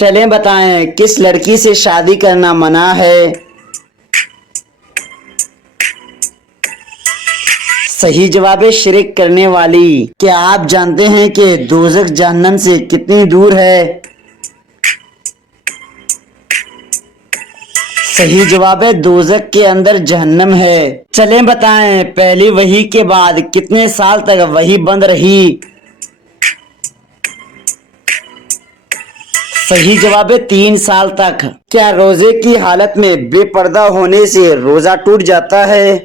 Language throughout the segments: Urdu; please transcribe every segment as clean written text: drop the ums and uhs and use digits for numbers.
چلیں بتائیں کس لڑکی سے شادی کرنا منع ہے؟ صحیح جواب ہے شرک کرنے والی۔ کیا آپ جانتے ہیں کہ دوزخ جہنم سے کتنی دور ہے؟ صحیح جواب ہے دوزخ کے اندر جہنم ہے۔ چلیں بتائیں پہلی وحی کے بعد کتنے سال تک وحی بند رہی؟ صحیح جواب ہے 3 سال تک۔ کیا روزے کی حالت میں بے پردہ ہونے سے روزہ ٹوٹ جاتا ہے؟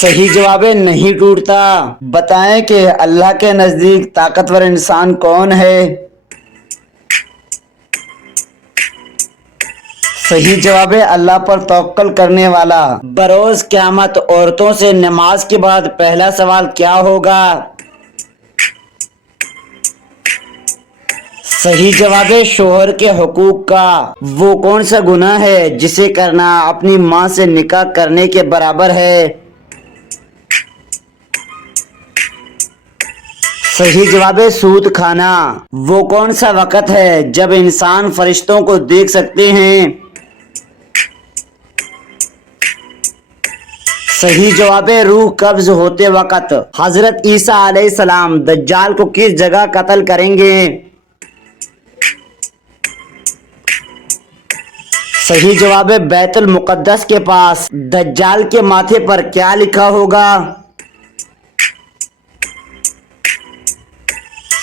صحیح جواب ہے نہیں ٹوٹتا۔ بتائیں کہ اللہ کے نزدیک طاقتور انسان کون ہے؟ صحیح جواب ہے اللہ پر توکل کرنے والا۔ بروز قیامت عورتوں سے نماز کے بعد پہلا سوال کیا ہوگا؟ صحیح جواب ہے شوہر کے حقوق کا۔ وہ کون سا گناہ ہے جسے کرنا اپنی ماں سے نکاح کرنے کے برابر ہے؟ صحیح جواب ہے سود کھانا۔ وہ کون سا وقت ہے جب انسان فرشتوں کو دیکھ سکتے ہیں؟ صحیح جواب ہے روح قبض ہوتے وقت۔ حضرت عیسیٰ علیہ السلام دجال کو کس جگہ قتل کریں گے؟ صحیح جواب ہے بیت المقدس کے پاس۔ دجال کے ماتھے پر کیا لکھا ہوگا؟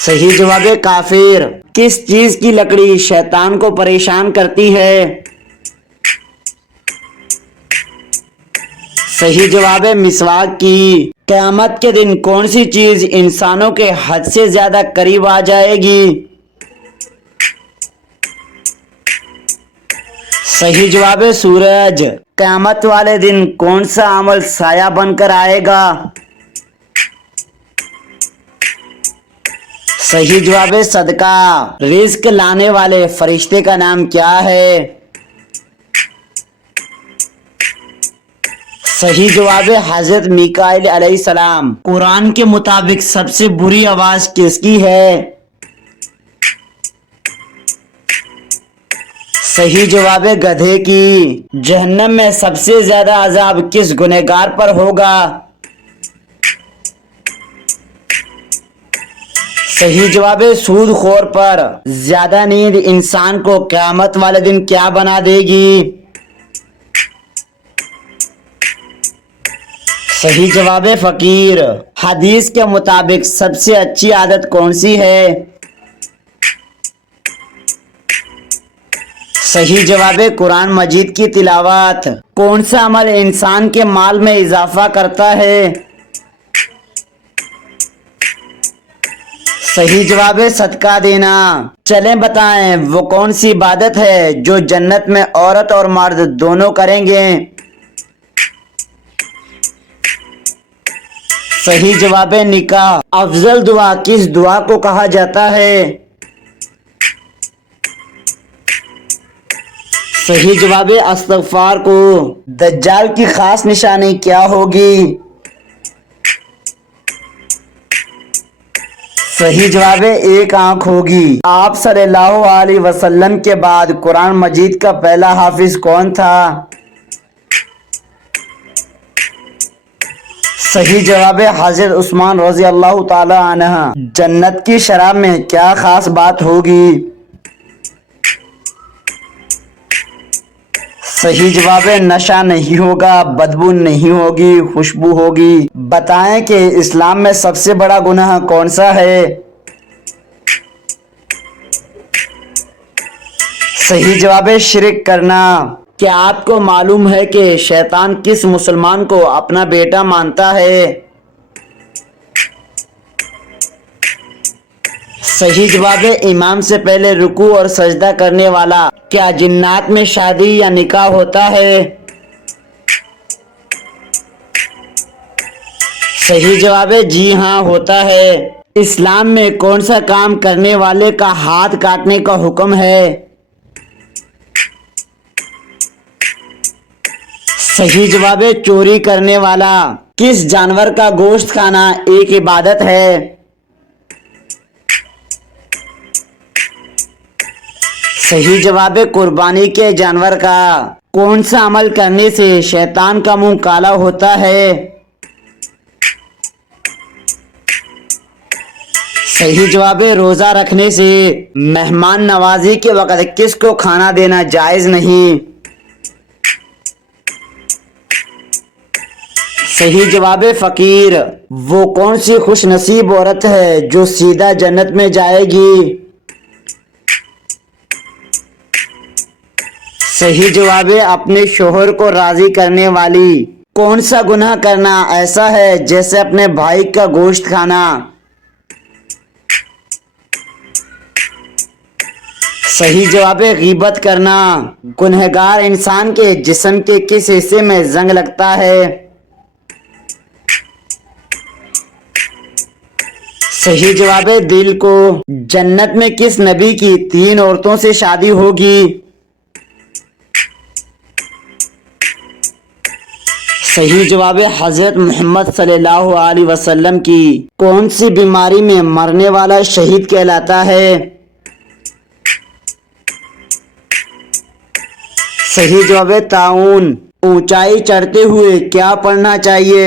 صحیح جواب ہے کافر۔ کس چیز کی لکڑی شیطان کو پریشان کرتی ہے؟ صحیح جواب ہے مسواک کی۔ قیامت کے دن کون سی چیز انسانوں کے حد سے زیادہ قریب آ جائے گی؟ صحیح جواب ہے سورج۔ قیامت والے دن کون سا عمل سایہ بن کر آئے گا؟ صحیح جواب ہے صدقہ۔ رزق لانے والے فرشتے کا نام کیا ہے؟ صحیح جواب ہے حضرت میکائیل علیہ السلام۔ قرآن کے مطابق سب سے بری آواز کس کی ہے؟ صحیح جواب ہے گدھے کی۔ جہنم میں سب سے زیادہ عذاب کس گنہگار پر ہوگا؟ صحیح جواب ہے سود خور پر۔ زیادہ نیند انسان کو قیامت والے دن کیا بنا دے گی؟ صحیح جواب ہے فقیر۔ حدیث کے مطابق سب سے اچھی عادت کون سی ہے؟ صحیح جواب ہے قرآن مجید کی تلاوت۔ کون سا عمل انسان کے مال میں اضافہ کرتا ہے؟ صحیح جواب ہے صدقہ دینا۔ چلیں بتائیں وہ کون سی عبادت ہے جو جنت میں عورت اور مرد دونوں کریں گے؟ صحیح جواب ہے نکاح۔ افضل دعا کس دعا کو کہا جاتا ہے؟ صحیح جواب ہے استغفار کو۔ دجال کی خاص نشانی کیا ہوگی؟ صحیح جواب ہے ایک آنکھ ہوگی۔ آپ صلی اللہ علیہ وسلم کے بعد قرآن مجید کا پہلا حافظ کون تھا؟ صحیح جواب ہے حضرت عثمان رضی اللہ تعالی عنہ۔ جنت کی شراب میں کیا خاص بات ہوگی؟ صحیح جواب ہے نشہ نہیں ہوگا، بدبو نہیں ہوگی، خوشبو ہوگی۔ بتائیں کہ اسلام میں سب سے بڑا گناہ کون سا ہے؟ صحیح جواب ہے شرک کرنا۔ کیا آپ کو معلوم ہے کہ شیطان کس مسلمان کو اپنا بیٹا مانتا ہے؟ صحیح جواب ہے امام سے پہلے رکوع اور سجدہ کرنے والا۔ کیا جنات میں شادی یا نکاح ہوتا ہے؟ صحیح جواب ہے جی ہاں ہوتا ہے۔ اسلام میں کون سا کام کرنے والے کا ہاتھ کاٹنے کا حکم ہے؟ صحیح جواب ہے چوری کرنے والا۔ کس جانور کا گوشت کھانا ایک عبادت ہے؟ صحیح جواب ہے قربانی کے جانور کا۔ کون سا عمل کرنے سے شیطان کا منہ کالا ہوتا ہے؟ صحیح جواب ہے روزہ رکھنے سے۔ مہمان نوازی کے وقت کس کو کھانا دینا جائز نہیں؟ صحیح جواب ہے فقیر۔ وہ کون سی خوش نصیب عورت ہے جو سیدھا جنت میں جائے گی؟ صحیح جواب ہے اپنے شوہر کو راضی کرنے والی۔ کون سا گناہ کرنا ایسا ہے جیسے اپنے بھائی کا گوشت کھانا؟ صحیح جواب ہے غیبت کرنا۔ گنہگار انسان کے جسم کے کس حصے میں زنگ لگتا ہے؟ صحیح جواب ہے دل کو۔ جنت میں کس نبی کی 3 عورتوں سے شادی ہوگی؟ صحیح جواب ہے حضرت محمد صلی اللہ علیہ وسلم کی۔ کون سی بیماری میں مرنے والا شہید کہلاتا ہے؟ صحیح جواب ہے طاعون۔ اونچائی چڑھتے ہوئے کیا پڑھنا چاہیے؟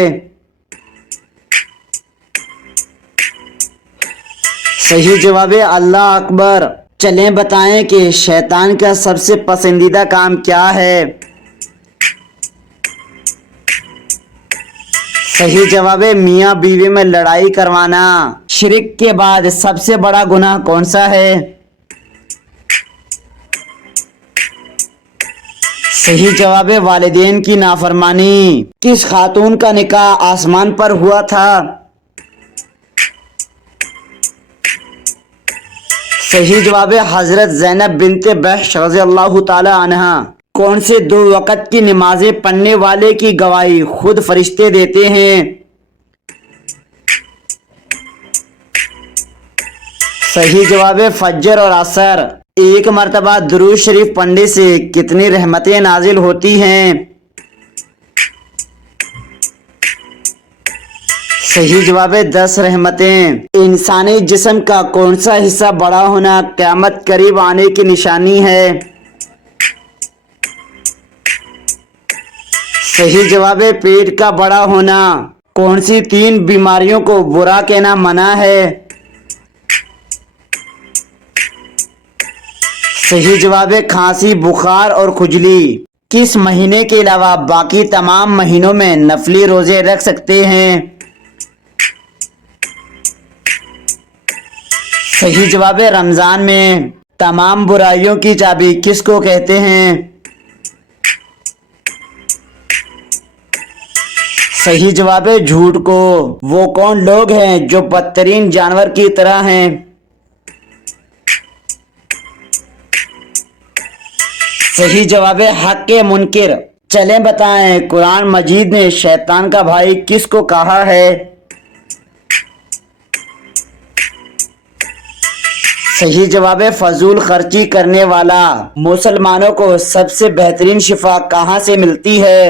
صحیح جواب ہے اللہ اکبر۔ چلیں بتائیں کہ شیطان کا سب سے پسندیدہ کام کیا ہے؟ صحیح جواب ہے میاں بیوی میں لڑائی کروانا۔ شرک کے بعد سب سے بڑا گناہ کون سا ہے؟ صحیح جواب ہے والدین کی نافرمانی۔ کس خاتون کا نکاح آسمان پر ہوا تھا؟ صحیح جواب ہے حضرت زینب بنت جحش رضی اللہ تعالی عنہا۔ کون سے 2 وقت کی نمازیں پڑھنے والے کی گواہی خود فرشتے دیتے ہیں؟ صحیح جواب ہے فجر اور عصر۔ ایک مرتبہ درود شریف پڑھنے سے کتنی رحمتیں نازل ہوتی ہیں؟ صحیح جواب ہے 10 رحمتیں۔ انسانی جسم کا کون سا حصہ بڑا ہونا قیامت قریب آنے کی نشانی ہے؟ صحیح جواب ہے پیٹ کا بڑا ہونا۔ کون سی 3 بیماریوں کو برا کہنا منع ہے؟ صحیح جواب ہے کھانسی، بخار اور کھجلی۔ کس مہینے کے علاوہ باقی تمام مہینوں میں نفلی روزے رکھ سکتے ہیں؟ صحیح جواب ہے رمضان میں۔ تمام برائیوں کی چابی کس کو کہتے ہیں؟ صحیح جواب ہے جھوٹ کو۔ وہ کون لوگ ہیں جو بدترین جانور کی طرح ہیں؟ صحیح جواب ہے حق منکر۔ چلیں بتائیں قرآن مجید نے شیطان کا بھائی کس کو کہا ہے؟ صحیح جواب ہے فضول خرچی کرنے والا۔ مسلمانوں کو سب سے بہترین شفا کہاں سے ملتی ہے؟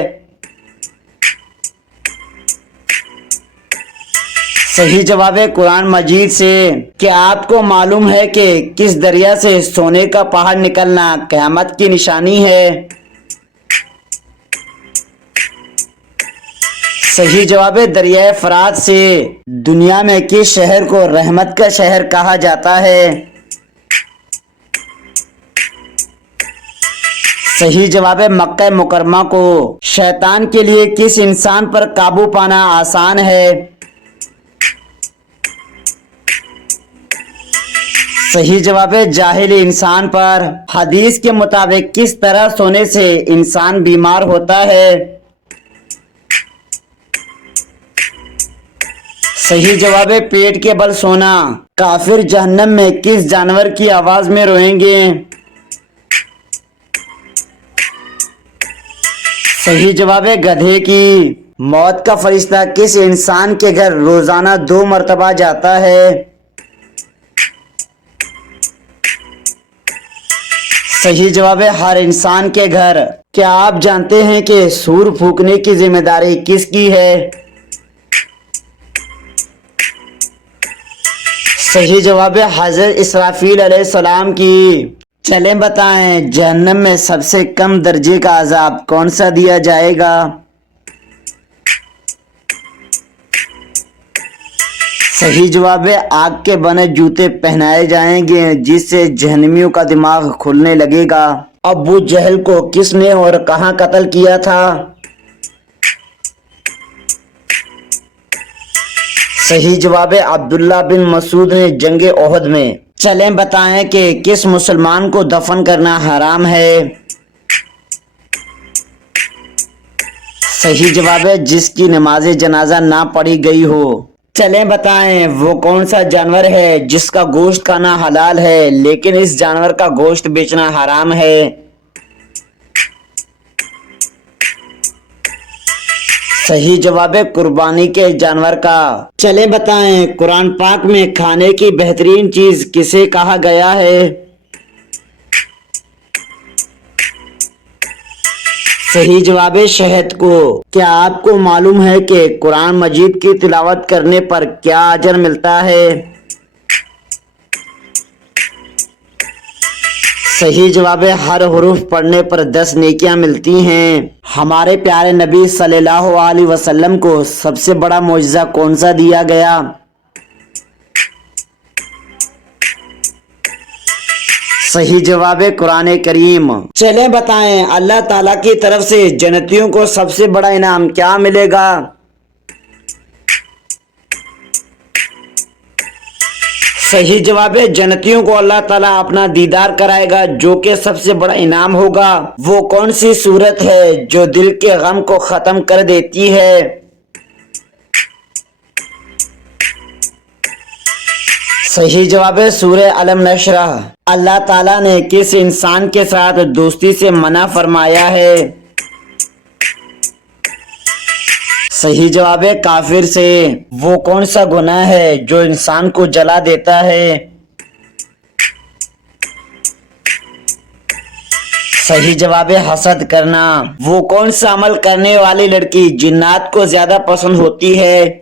صحیح جواب ہے قرآن مجید سے۔ کیا آپ کو معلوم ہے کہ کس دریا سے سونے کا پہاڑ نکلنا قیامت کی نشانی ہے؟ صحیح جواب ہے دریائے فرات سے۔ دنیا میں کس شہر کو رحمت کا شہر کہا جاتا ہے؟ صحیح جواب ہے مکہ مکرمہ کو۔ شیطان کے لیے کس انسان پر قابو پانا آسان ہے؟ صحیح جواب ہے جاہل انسان پر۔ حدیث کے مطابق کس طرح سونے سے انسان بیمار ہوتا ہے؟ صحیح جواب ہے پیٹ کے بل سونا۔ کافر جہنم میں کس جانور کی آواز میں روئیں گے؟ صحیح جواب ہے گدھے کی۔ موت کا فرشتہ کس انسان کے گھر روزانہ 2 مرتبہ جاتا ہے؟ صحیح جواب ہے ہر انسان کے گھر۔ کیا آپ جانتے ہیں کہ سور پھونکنے کی ذمہ داری کس کی ہے؟ صحیح جواب ہے حضرت اسرافیل علیہ السلام کی۔ چلیں بتائیں جہنم میں سب سے کم درجے کا عذاب کون سا دیا جائے گا؟ صحیح جواب ہے آگ کے بنے جوتے پہنائے جائیں گے جس سے جہنمیوں کا دماغ کھلنے لگے گا۔ ابو جہل کو کس نے اور کہاں قتل کیا تھا؟ صحیح جواب ہے عبداللہ بن مسعود نے جنگ احد میں۔ چلیں بتائیں کہ کس مسلمان کو دفن کرنا حرام ہے؟ صحیح جواب ہے جس کی نماز جنازہ نہ پڑھی گئی ہو۔ چلیں بتائیں وہ کون سا جانور ہے جس کا گوشت کھانا حلال ہے لیکن اس جانور کا گوشت بیچنا حرام ہے؟ صحیح جواب ہے قربانی کے جانور کا۔ چلیں بتائیں قرآن پاک میں کھانے کی بہترین چیز کسے کہا گیا ہے؟ صحیح جواب ہے شہد کو۔ کیا آپ کو معلوم ہے کہ قرآن مجید کی تلاوت کرنے پر کیا اجر ملتا ہے؟ صحیح جواب ہے ہر حرف پڑھنے پر 10 نیکیاں ملتی ہیں۔ ہمارے پیارے نبی صلی اللہ علیہ وسلم کو سب سے بڑا معجزہ کون سا دیا گیا؟ صحیح جواب ہے قرآن کریم۔ چلیں بتائیں اللہ تعالیٰ کی طرف سے جنتیوں کو سب سے بڑا انعام کیا ملے گا؟ صحیح جواب ہے جنتیوں کو اللہ تعالیٰ اپنا دیدار کرائے گا جو کہ سب سے بڑا انعام ہوگا۔ وہ کون سی صورت ہے جو دل کے غم کو ختم کر دیتی ہے؟ صحیح جواب ہے سورہ علم نشرح۔ اللہ تعالیٰ نے کس انسان کے ساتھ دوستی سے منع فرمایا ہے؟ صحیح جواب ہے کافر سے۔ وہ کون سا گناہ ہے جو انسان کو جلا دیتا ہے؟ صحیح جواب ہے حسد کرنا۔ وہ کون سا عمل کرنے والی لڑکی جنات کو زیادہ پسند ہوتی ہے؟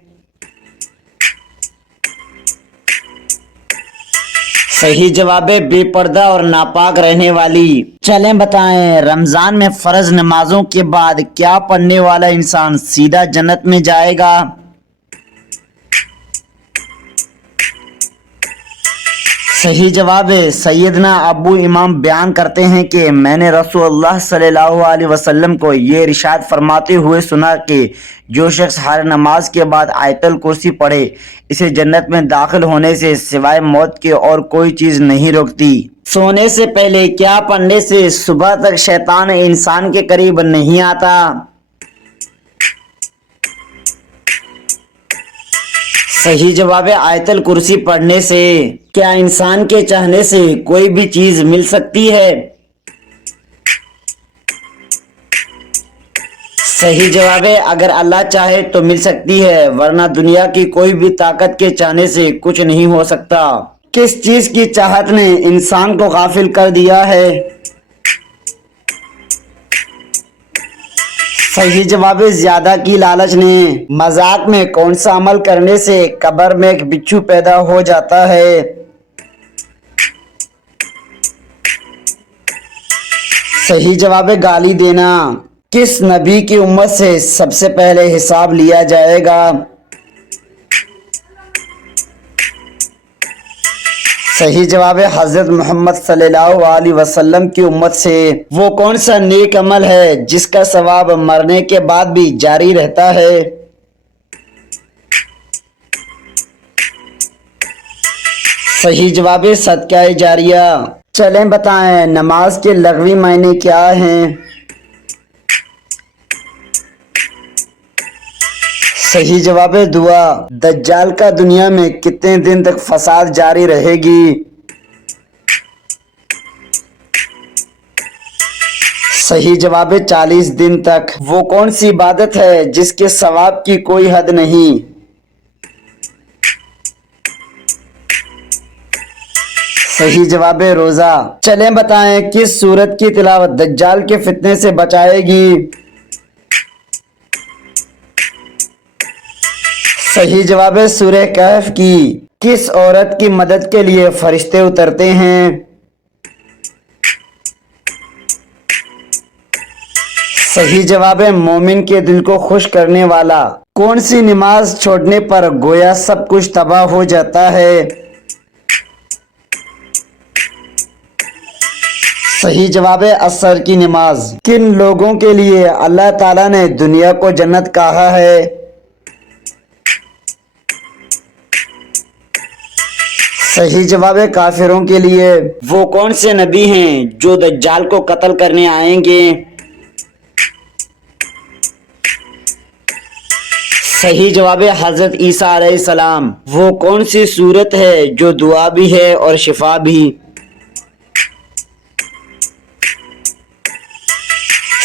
صحیح جواب ہے بے پردہ اور ناپاک رہنے والی۔ چلیں بتائیں رمضان میں فرض نمازوں کے بعد کیا پڑھنے والا انسان سیدھا جنت میں جائے گا؟ صحیح جواب ہے سیدنا ابو امام بیان کرتے ہیں کہ میں نے رسول اللہ صلی اللہ علیہ وسلم کو یہ ارشاد فرماتے ہوئے سنا کہ جو شخص ہر نماز کے بعد آیت الکرسی پڑھے اسے جنت میں داخل ہونے سے سوائے موت کے اور کوئی چیز نہیں روکتی۔ سونے سے پہلے کیا پڑھنے سے صبح تک شیطان انسان کے قریب نہیں آتا؟ صحیح جواب ہے آیت الکرسی پڑھنے سے۔ کیا انسان کے چاہنے سے کوئی بھی چیز مل سکتی ہے؟ صحیح جواب ہے اگر اللہ چاہے تو مل سکتی ہے ورنہ دنیا کی کوئی بھی طاقت کے چاہنے سے کچھ نہیں ہو سکتا۔ کس چیز کی چاہت نے انسان کو غافل کر دیا ہے؟ صحیح جواب ہے زیادہ کی لالچ نے۔ مذاق میں کون سا عمل کرنے سے قبر میں ایک بچھو پیدا ہو جاتا ہے؟ صحیح جواب ہے گالی دینا۔ کس نبی کی امت سے سب سے پہلے حساب لیا جائے گا؟ صحیح جواب ہے حضرت محمد صلی اللہ علیہ وسلم کی امت سے۔ وہ کون سا نیک عمل ہے جس کا ثواب مرنے کے بعد بھی جاری رہتا ہے؟ صحیح جواب ہے صدقہ جاریہ۔ چلیں بتائیں نماز کے لغوی معنی کیا ہیں؟ صحیح جواب ہے دعا۔ دجال کا دنیا میں کتنے دن تک فساد جاری رہے گی؟ صحیح جواب ہے 40 دن تک۔ وہ کون سی عبادت ہے جس کے ثواب کی کوئی حد نہیں؟ صحیح جواب ہے روزہ۔ چلیں بتائیں کس سورت کی تلاوت دجال کے فتنے سے بچائے گی؟ صحیح جواب ہے سورہ کہف کی۔ کس عورت کی مدد کے لیے فرشتے اترتے ہیں؟ صحیح جواب ہے مومن کے دل کو خوش کرنے والا کون سی نماز چھوڑنے پر گویا سب کچھ تباہ ہو جاتا ہے؟ صحیح جواب ہے عصر کی نماز۔ کن لوگوں کے لیے اللہ تعالیٰ نے دنیا کو جنت کہا ہے؟ صحیح جواب ہے کافروں کے لیے۔ وہ کون سے نبی ہیں جو دجال کو قتل کرنے آئیں گے؟ صحیح جواب ہے حضرت عیسیٰ علیہ السلام۔ وہ کون سی صورت ہے جو دعا بھی ہے اور شفا بھی؟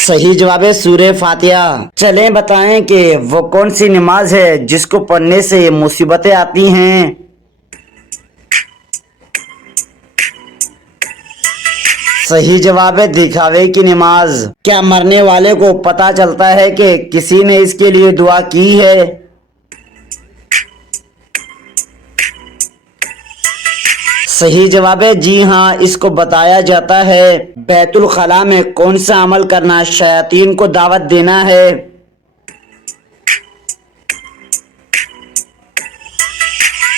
صحیح جواب ہے سورہ فاتحہ۔ چلیں بتائیں کہ وہ کون سی نماز ہے جس کو پڑھنے سے مصیبتیں آتی ہیں؟ صحیح جواب ہے دکھاوے کی نماز۔ کیا مرنے والے کو پتہ چلتا ہے کہ کسی نے اس کے لیے دعا کی ہے؟ صحیح جواب ہے جی ہاں، اس کو بتایا جاتا ہے۔ بیت الخلاء میں کون سا عمل کرنا شیاطین کو دعوت دینا ہے؟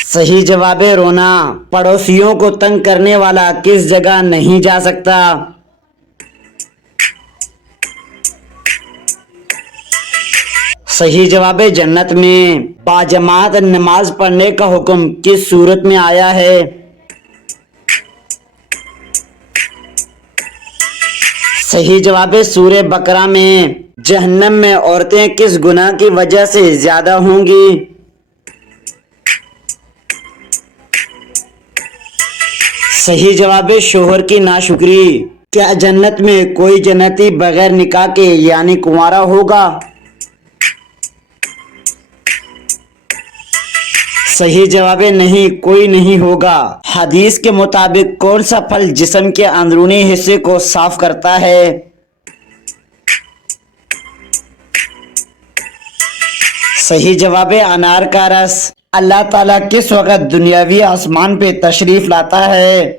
صحیح جواب ہے رونا۔ پڑوسیوں کو تنگ کرنے والا کس جگہ نہیں جا سکتا؟ صحیح جواب ہے جنت میں۔ باجماعت نماز پڑھنے کا حکم کس صورت میں آیا ہے؟ صحیح جواب ہے سورہ بقرہ میں۔ جہنم میں عورتیں کس گناہ کی وجہ سے زیادہ ہوں گی؟ صحیح جواب ہے شوہر کی ناشکری۔ کیا جنت میں کوئی جنتی بغیر نکاح کے یعنی کنوارا ہوگا؟ صحیح جواب ہے نہیں، کوئی نہیں ہوگا۔ حدیث کے مطابق کون سا پھل جسم کے اندرونی حصے کو صاف کرتا ہے؟ صحیح جواب ہے انار کا رس۔ اللہ تعالیٰ کس وقت دنیاوی آسمان پہ تشریف لاتا ہے؟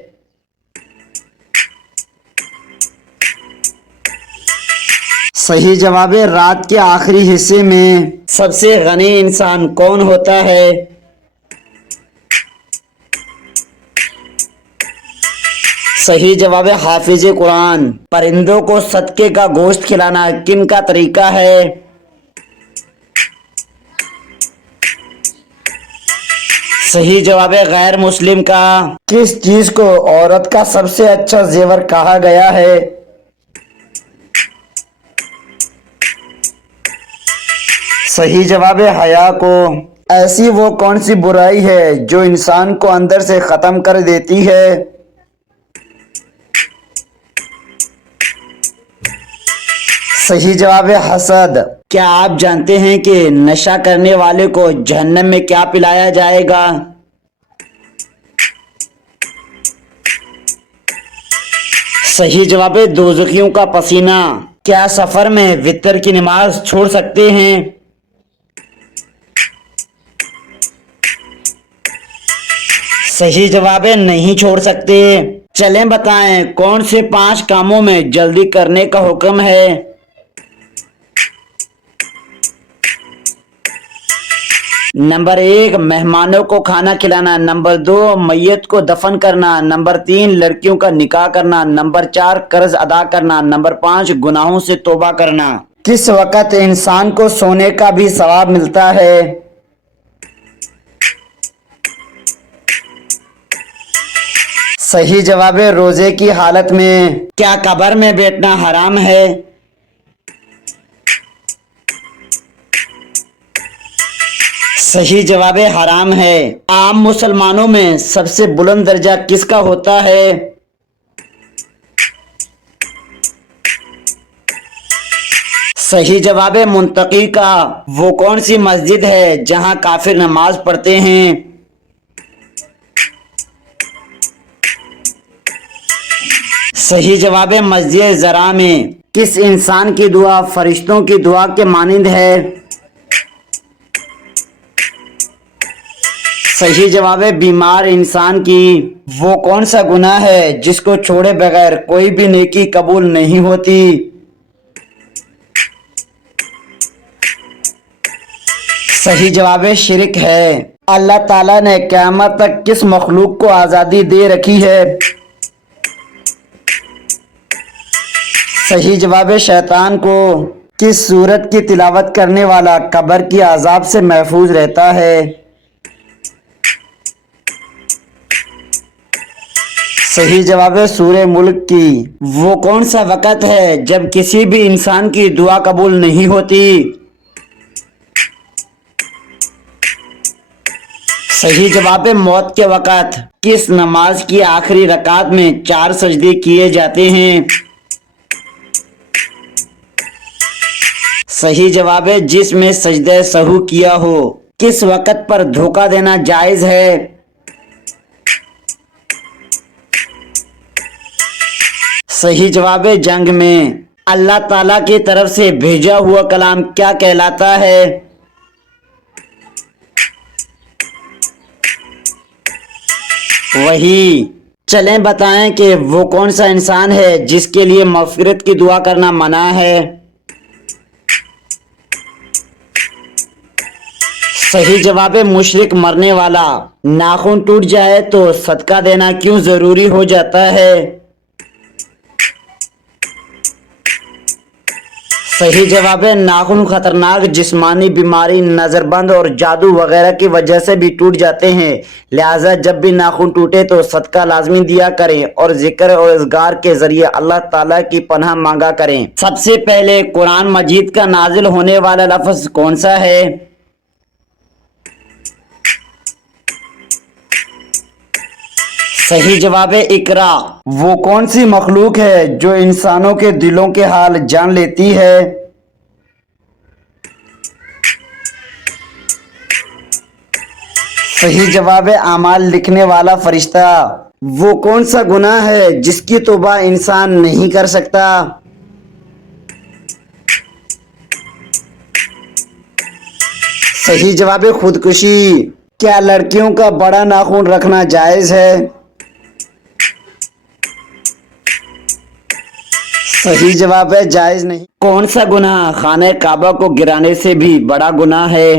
صحیح جواب ہے رات کے آخری حصے میں۔ سب سے غنی انسان کون ہوتا ہے؟ صحیح جواب ہے حافظ قرآن۔ پرندوں کو صدقے کا گوشت کھلانا کن کا طریقہ ہے؟ صحیح جواب ہے غیر مسلم کا۔ کس چیز کو عورت کا سب سے اچھا زیور کہا گیا ہے؟ صحیح جواب ہے حیا کو۔ ایسی وہ کون سی برائی ہے جو انسان کو اندر سے ختم کر دیتی ہے؟ صحیح جواب ہے حسد۔ کیا آپ جانتے ہیں کہ نشہ کرنے والے کو جہنم میں کیا پلایا جائے گا؟ صحیح جواب ہے دوزخیوں کا پسینہ۔ کیا سفر میں وتر کی نماز چھوڑ سکتے ہیں؟ صحیح جواب ہے نہیں چھوڑ سکتے۔ چلیں بتائیں کون سے 5 کاموں میں جلدی کرنے کا حکم ہے؟ نمبر 1 مہمانوں کو کھانا کھلانا، نمبر 2 میت کو دفن کرنا، نمبر 3 لڑکیوں کا نکاح کرنا، نمبر 4 قرض ادا کرنا، نمبر 5 گناہوں سے توبہ کرنا۔ کس وقت انسان کو سونے کا بھی ثواب ملتا ہے؟ صحیح جواب ہے روزے کی حالت میں۔ کیا قبر میں بیٹھنا حرام ہے؟ صحیح جواب ہے حرام ہے۔ عام مسلمانوں میں سب سے بلند درجہ کس کا ہوتا ہے؟ صحیح جواب ہے منتقی کا۔ وہ کون سی مسجد ہے جہاں کافر نماز پڑھتے ہیں؟ صحیح جواب ہے مسجد زرا میں۔ کس انسان کی دعا فرشتوں کی دعا کے مانند ہے؟ صحیح جواب ہے بیمار انسان کی۔ وہ کون سا گناہ ہے جس کو چھوڑے بغیر کوئی بھی نیکی قبول نہیں ہوتی؟ صحیح جواب شرک ہے۔ اللہ تعالیٰ نے قیامت تک کس مخلوق کو آزادی دے رکھی ہے؟ صحیح جواب شیطان کو۔ کس سورت کی تلاوت کرنے والا قبر کی عذاب سے محفوظ رہتا ہے؟ صحیح جواب سورہ ملک کی۔ وہ کون سا وقت ہے جب کسی بھی انسان کی دعا قبول نہیں ہوتی؟ صحیح جواب موت کے وقت۔ کس نماز کی آخری رکعت میں 4 سجدے کیے جاتے ہیں؟ صحیح جواب جس میں سجدہ سہو کیا ہو۔ کس وقت پر دھوکہ دینا جائز ہے؟ صحیح جواب جنگ میں۔ اللہ تعالیٰ کی طرف سے بھیجا ہوا کلام کیا کہلاتا ہے؟ وہی۔ چلیں بتائیں کہ وہ کون سا انسان ہے جس کے لیے مغفرت کی دعا کرنا منع ہے؟ صحیح جواب مشرک مرنے والا۔ ناخن ٹوٹ جائے تو صدقہ دینا کیوں ضروری ہو جاتا ہے؟ صحیح جواب ناخن خطرناک جسمانی بیماری، نظر بند اور جادو وغیرہ کی وجہ سے بھی ٹوٹ جاتے ہیں، لہٰذا جب بھی ناخن ٹوٹے تو صدقہ لازمی دیا کریں اور ذکر اور اذکار کے ذریعے اللہ تعالیٰ کی پناہ مانگا کریں۔ سب سے پہلے قرآن مجید کا نازل ہونے والا لفظ کون سا ہے؟ صحیح جواب اقرا۔ وہ کون سی مخلوق ہے جو انسانوں کے دلوں کے حال جان لیتی ہے؟ صحیح جواب اعمال لکھنے والا فرشتہ۔ وہ کون سا گناہ ہے جس کی توبہ انسان نہیں کر سکتا؟ صحیح جواب خودکشی۔ کیا لڑکیوں کا بڑا ناخن رکھنا جائز ہے؟ صحیح جواب ہے جائز نہیں۔ کون سا گناہ خانہ کعبہ کو گرانے سے بھی بڑا گناہ ہے؟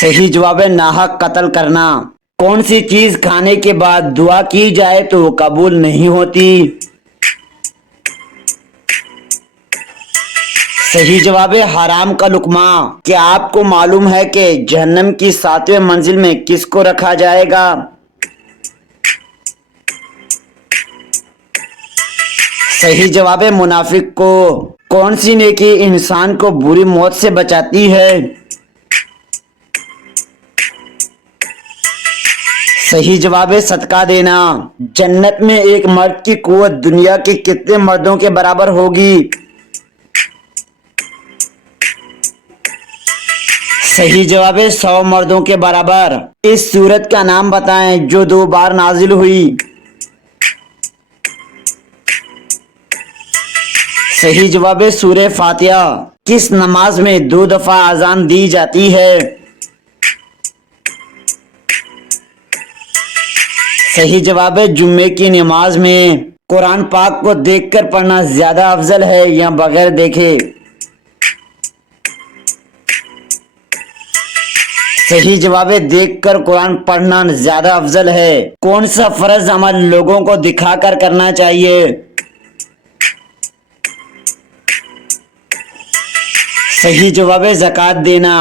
صحیح جواب ناحق قتل کرنا۔ کون سی چیز کھانے کے بعد دعا کی جائے تو قبول نہیں ہوتی؟ صحیح جواب حرام کا لقمہ۔ کیا آپ کو معلوم ہے کہ جہنم کی 7ویں منزل میں کس کو رکھا جائے گا؟ صحیح جواب منافق کو۔ کون سی نیکی انسان کو بری موت سے بچاتی ہے؟ صحیح جواب صدقہ دینا۔ جنت میں ایک مرد کی قوت دنیا کے کتنے مردوں کے برابر ہوگی؟ صحیح جواب 100 مردوں کے برابر۔ اس سورت کا نام بتائیں جو 2 بار نازل ہوئی۔ صحیح جواب سورہ فاتحہ۔ کس نماز میں 2 دفعہ اذان دی جاتی ہے؟ صحیح جواب جمعے کی نماز میں۔ قرآن پاک کو دیکھ کر پڑھنا زیادہ افضل ہے یا بغیر دیکھے؟ صحیح جواب دیکھ کر قرآن پڑھنا زیادہ افضل ہے۔ کون سا فرض عمل لوگوں کو دکھا کر کرنا چاہیے؟ صحیح جواب زکوٰۃ دینا۔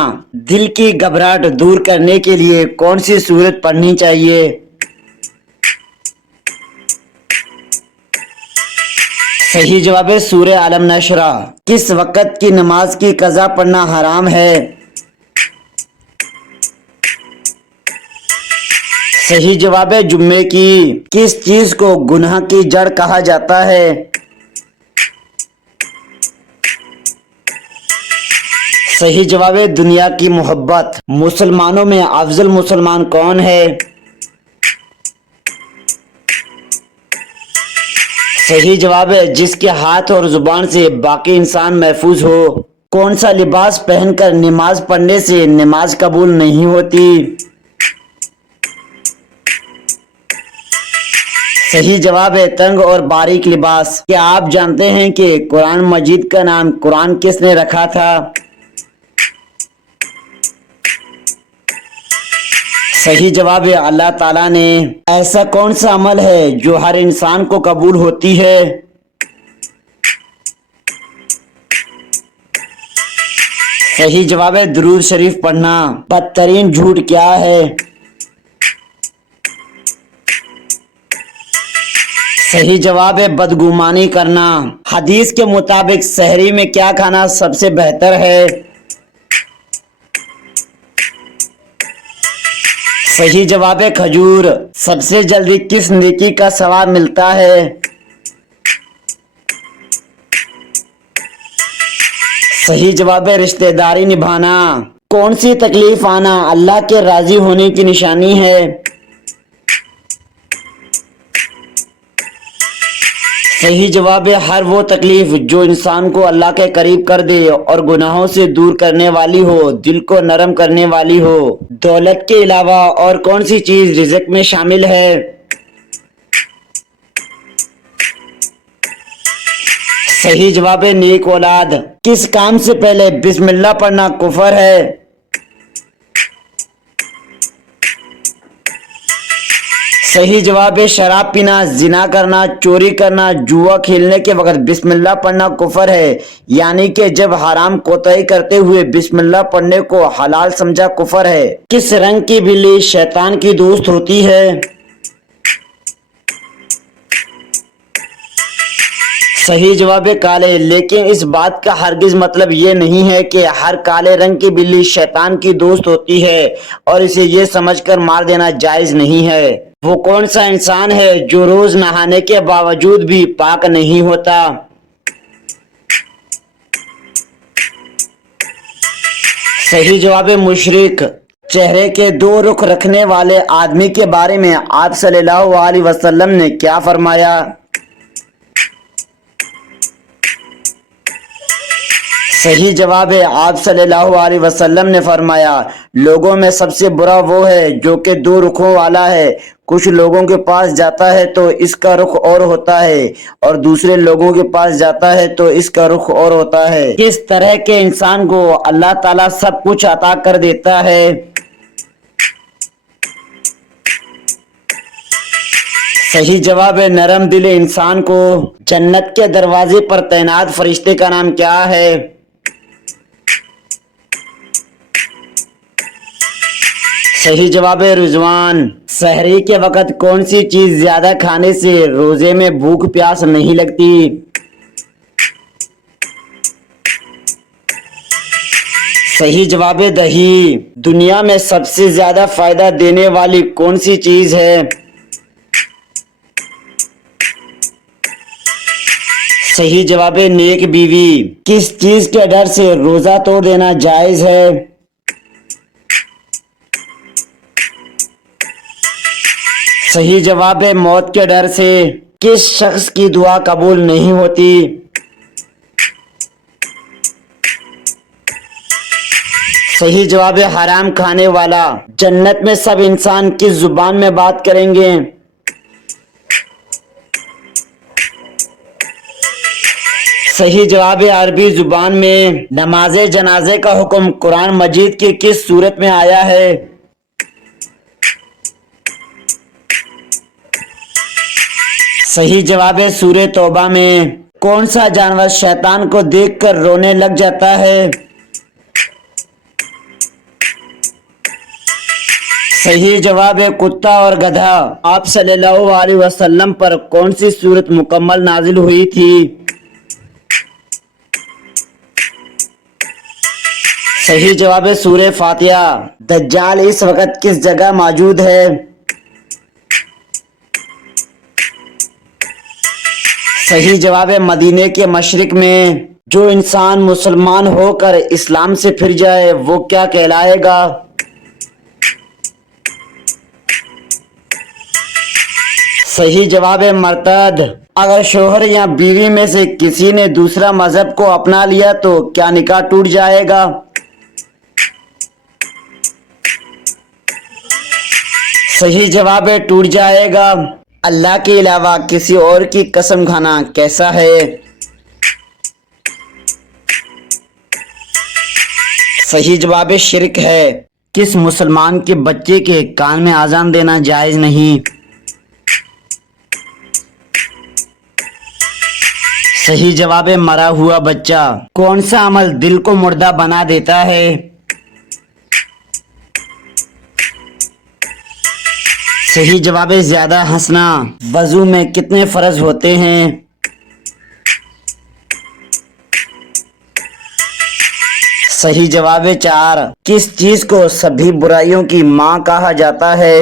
دل کی گھبراہٹ دور کرنے کے لیے کون سی سورت پڑھنی چاہیے؟ صحیح جواب سورہ علم نشرہ۔ کس وقت کی نماز کی قضا پڑھنا حرام ہے؟ صحیح جواب جمعے کی۔ کس چیز کو گناہ کی جڑ کہا جاتا ہے؟ صحیح جواب دنیا کی محبت۔ مسلمانوں میں افضل مسلمان کون ہے؟ صحیح جواب ہے جس کے ہاتھ اور زبان سے باقی انسان محفوظ ہو۔ کون سا لباس پہن کر نماز پڑھنے سے نماز قبول نہیں ہوتی؟ صحیح جواب ہے تنگ اور باریک لباس۔ کیا آپ جانتے ہیں کہ قرآن مجید کا نام قرآن کس نے رکھا تھا؟ صحیح جواب ہے اللہ تعالیٰ نے۔ ایسا کون سا عمل ہے جو ہر انسان کو قبول ہوتی ہے؟ صحیح جواب ہے درود شریف پڑھنا۔ بدترین جھوٹ کیا ہے؟ صحیح جواب ہے بدگمانی کرنا۔ حدیث کے مطابق سحری میں کیا کھانا سب سے بہتر ہے؟ صحیح جواب ہے کھجور۔ سب سے جلدی کس نیکی کا ثواب ملتا ہے؟ صحیح جواب ہے رشتہ داری نبھانا۔ کون سی تکلیف آنا اللہ کے راضی ہونے کی نشانی ہے؟ صحیح جواب ہے ہر وہ تکلیف جو انسان کو اللہ کے قریب کر دے اور گناہوں سے دور کرنے والی ہو، دل کو نرم کرنے والی ہو۔ دولت کے علاوہ اور کون سی چیز رزق میں شامل ہے؟ صحیح جواب ہے نیک اولاد۔ کس کام سے پہلے بسم اللہ پڑھنا کفر ہے؟ صحیح جواب ہے شراب پینا، زنا کرنا، چوری کرنا، جوا کھیلنے کے وقت بسم اللہ پڑھنا کفر ہے، یعنی کہ جب حرام کوتاہی کرتے ہوئے بسم اللہ پڑھنے کو حلال سمجھا کفر ہے۔ کس رنگ کی بلی شیطان کی دوست ہوتی ہے؟ صحیح جواب ہے کالے، لیکن اس بات کا ہرگز مطلب یہ نہیں ہے کہ ہر کالے رنگ کی بلی شیطان کی دوست ہوتی ہے اور اسے یہ سمجھ کر مار دینا جائز نہیں ہے۔ وہ کون سا انسان ہے جو روز نہانے کے باوجود بھی پاک نہیں ہوتا؟ صحیح جواب ہے مشرک۔ چہرے کے دو رخ رکھنے والے آدمی کے بارے میں آپ صلی اللہ علیہ وسلم نے کیا فرمایا؟ صحیح جواب ہے آپ صلی اللہ علیہ وسلم نے فرمایا لوگوں میں سب سے برا وہ ہے جو کہ دو رخوں والا ہے، کچھ لوگوں کے پاس جاتا ہے تو اس کا رخ اور ہوتا ہے اور دوسرے لوگوں کے پاس جاتا ہے تو اس کا رخ اور ہوتا ہے۔ کس طرح کے انسان کو اللہ تعالیٰ سب کچھ عطا کر دیتا ہے؟ صحیح جواب ہے نرم دل انسان کو۔ جنت کے دروازے پر تعینات فرشتے کا نام کیا ہے؟ صحیح جواب ہے رضوان۔ سحری کے وقت کون سی چیز زیادہ کھانے سے روزے میں بھوک پیاس نہیں لگتی؟ صحیح جواب ہے دہی۔ دنیا میں سب سے زیادہ فائدہ دینے والی کون سی چیز ہے؟ صحیح جواب ہے نیک بیوی۔ کس چیز کے ڈر سے روزہ توڑ دینا جائز ہے؟ صحیح جواب ہے موت کے ڈر سے۔ کس شخص کی دعا قبول نہیں ہوتی؟ صحیح جواب ہے حرام کھانے والا۔ جنت میں سب انسان کس زبان میں بات کریں گے؟ صحیح جواب ہے عربی زبان میں۔ نماز جنازے کا حکم قرآن مجید کی کس سورت میں آیا ہے؟ صحیح جواب ہے سورہ توبہ میں۔ کون سا جانور شیطان کو دیکھ کر رونے لگ جاتا ہے؟ صحیح جواب ہے کتا اور گدھا۔ آپ صلی اللہ علیہ وسلم پر کون سی سورت مکمل نازل ہوئی تھی؟ صحیح جواب ہے سورہ فاتحہ۔ دجال اس وقت کس جگہ موجود ہے؟ صحیح جواب ہے مدینے کے مشرق میں۔ جو انسان مسلمان ہو کر اسلام سے پھر جائے وہ کیا کہلائے گا؟ صحیح جواب ہے مرتد۔ اگر شوہر یا بیوی میں سے کسی نے دوسرا مذہب کو اپنا لیا تو کیا نکاح ٹوٹ جائے گا؟ صحیح جواب ہے ٹوٹ جائے گا۔ اللہ کے علاوہ کسی اور کی قسم کھانا کیسا ہے؟ صحیح جواب شرک ہے۔ کس مسلمان کے بچے کے کان میں اذان دینا جائز نہیں؟ صحیح جواب مرا ہوا بچہ۔ کون سا عمل دل کو مردہ بنا دیتا ہے؟ صحیح جواب زیادہ ہنسنا۔ وضو میں کتنے فرض ہوتے ہیں؟ صحیح جواب 4۔ کس چیز کو سبھی برائیوں کی ماں کہا جاتا ہے؟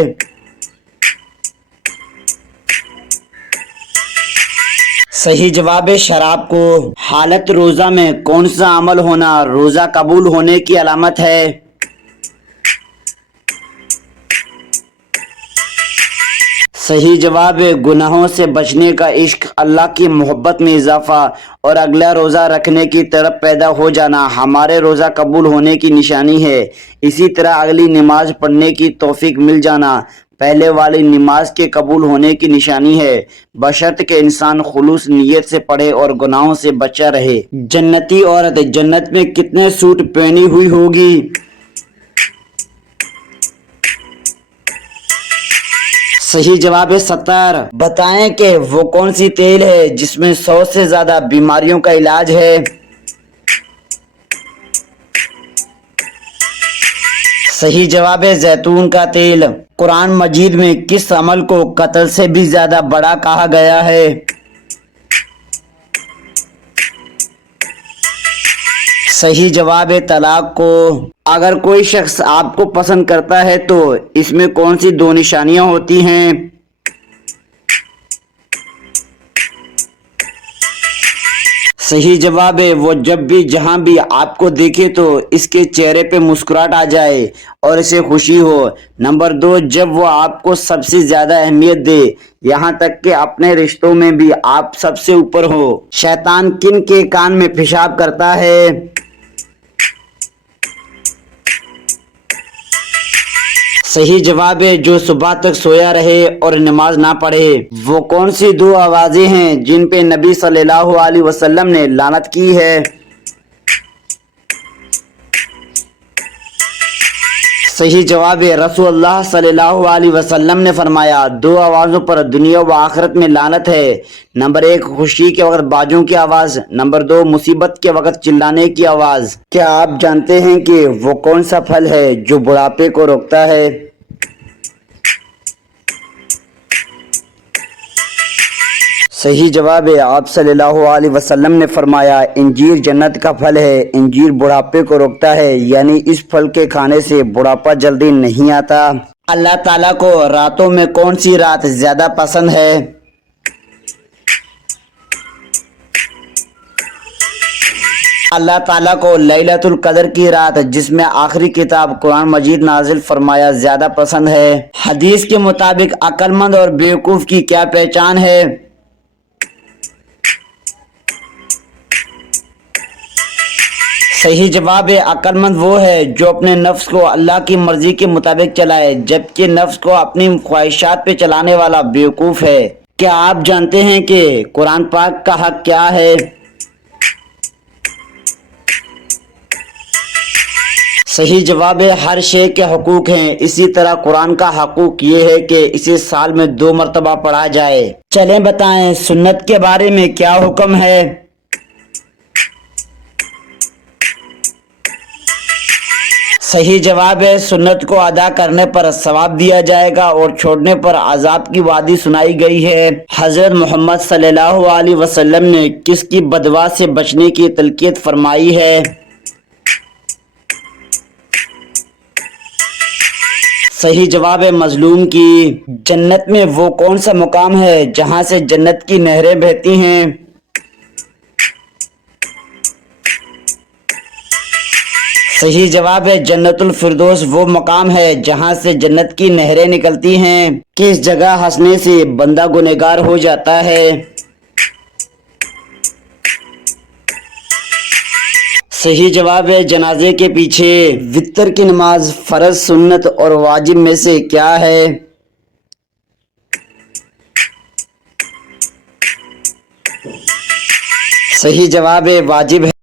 صحیح جواب شراب کو۔ حالت روزہ میں کون سا عمل ہونا روزہ قبول ہونے کی علامت ہے؟ صحیح جواب گناہوں سے بچنے کا عشق، اللہ کی محبت میں اضافہ اور اگلا روزہ رکھنے کی طرف پیدا ہو جانا ہمارے روزہ قبول ہونے کی نشانی ہے۔ اسی طرح اگلی نماز پڑھنے کی توفیق مل جانا پہلے والی نماز کے قبول ہونے کی نشانی ہے، بشرط کہ انسان خلوص نیت سے پڑھے اور گناہوں سے بچا رہے۔ جنتی عورت جنت میں کتنے سوٹ پہنی ہوئی ہوگی؟ صحیح جواب 70۔ بتائیں کہ وہ کون سی تیل ہے جس میں 100 سے زیادہ بیماریوں کا علاج ہے؟ صحیح جواب زیتون کا تیل۔ قرآن مجید میں کس عمل کو قتل سے بھی زیادہ بڑا کہا گیا ہے؟ صحیح جواب طلاق کو۔ اگر کوئی شخص آپ کو پسند کرتا ہے تو اس میں کون سی 2 نشانیاں ہوتی ہیں؟ صحیح جواب وہ جب بھی جہاں بھی آپ کو دیکھے تو اس کے چہرے پہ مسکراہٹ آ جائے اور اسے خوشی ہو۔ نمبر 2، جب وہ آپ کو سب سے زیادہ اہمیت دے، یہاں تک کہ اپنے رشتوں میں بھی آپ سب سے اوپر ہو۔ شیطان کن کے کان میں پیشاب کرتا ہے؟ صحیح جواب جو صبح تک سویا رہے اور نماز نہ پڑھے۔ وہ کون سی 2 آوازیں ہیں جن پہ نبی صلی اللہ علیہ وسلم نے لعنت کی ہے؟ صحیح جواب رسول اللہ صلی اللہ علیہ وسلم نے فرمایا 2 آوازوں پر دنیا و آخرت میں لعنت ہے۔ نمبر 1، خوشی کے وقت باجوں کی آواز۔ نمبر 2، مصیبت کے وقت چلانے کی آواز۔ کیا آپ جانتے ہیں کہ وہ کون سا پھل ہے جو بڑھاپے کو روکتا ہے؟ صحیح جواب آپ صلی اللہ علیہ وسلم نے فرمایا انجیر جنت کا پھل ہے، انجیر بڑھاپے کو روکتا ہے، یعنی اس پھل کے کھانے سے بڑھاپا جلدی نہیں آتا۔ اللہ تعالیٰ کو راتوں میں کون سی رات زیادہ پسند ہے؟ اللہ تعالیٰ کو لیلۃ القدر کی رات جس میں آخری کتاب قرآن مجید نازل فرمایا زیادہ پسند ہے۔ حدیث کے مطابق عقل مند اور بیوقوف کی کیا پہچان ہے؟ صحیح جواب عقل مند وہ ہے جو اپنے نفس کو اللہ کی مرضی کے مطابق چلائے، جبکہ نفس کو اپنی خواہشات پہ چلانے والا بیوقوف ہے۔ کیا آپ جانتے ہیں کہ قرآن پاک کا حق کیا ہے؟ صحیح جواب ہر شے کے حقوق ہیں، اسی طرح قرآن کا حقوق یہ ہے کہ اسے سال میں 2 مرتبہ پڑھا جائے۔ چلیں بتائیں سنت کے بارے میں کیا حکم ہے؟ صحیح جواب ہے سنت کو ادا کرنے پر ثواب دیا جائے گا اور چھوڑنے پر عذاب کی وعدی سنائی گئی ہے۔ حضرت محمد صلی اللہ علیہ وسلم نے کس کی بددعا سے بچنے کی تلقین فرمائی ہے؟ صحیح جواب ہے مظلوم کی۔ جنت میں وہ کون سا مقام ہے جہاں سے جنت کی نہریں بہتی ہیں؟ صحیح جواب ہے جنت الفردوس وہ مقام ہے جہاں سے جنت کی نہریں نکلتی ہیں۔ کس جگہ ہنسنے سے بندہ گنہگار ہو جاتا ہے؟ صحیح جواب ہے جنازے کے پیچھے۔ وتر کی نماز فرض، سنت اور واجب میں سے کیا ہے؟ صحیح جواب ہے واجب ہے.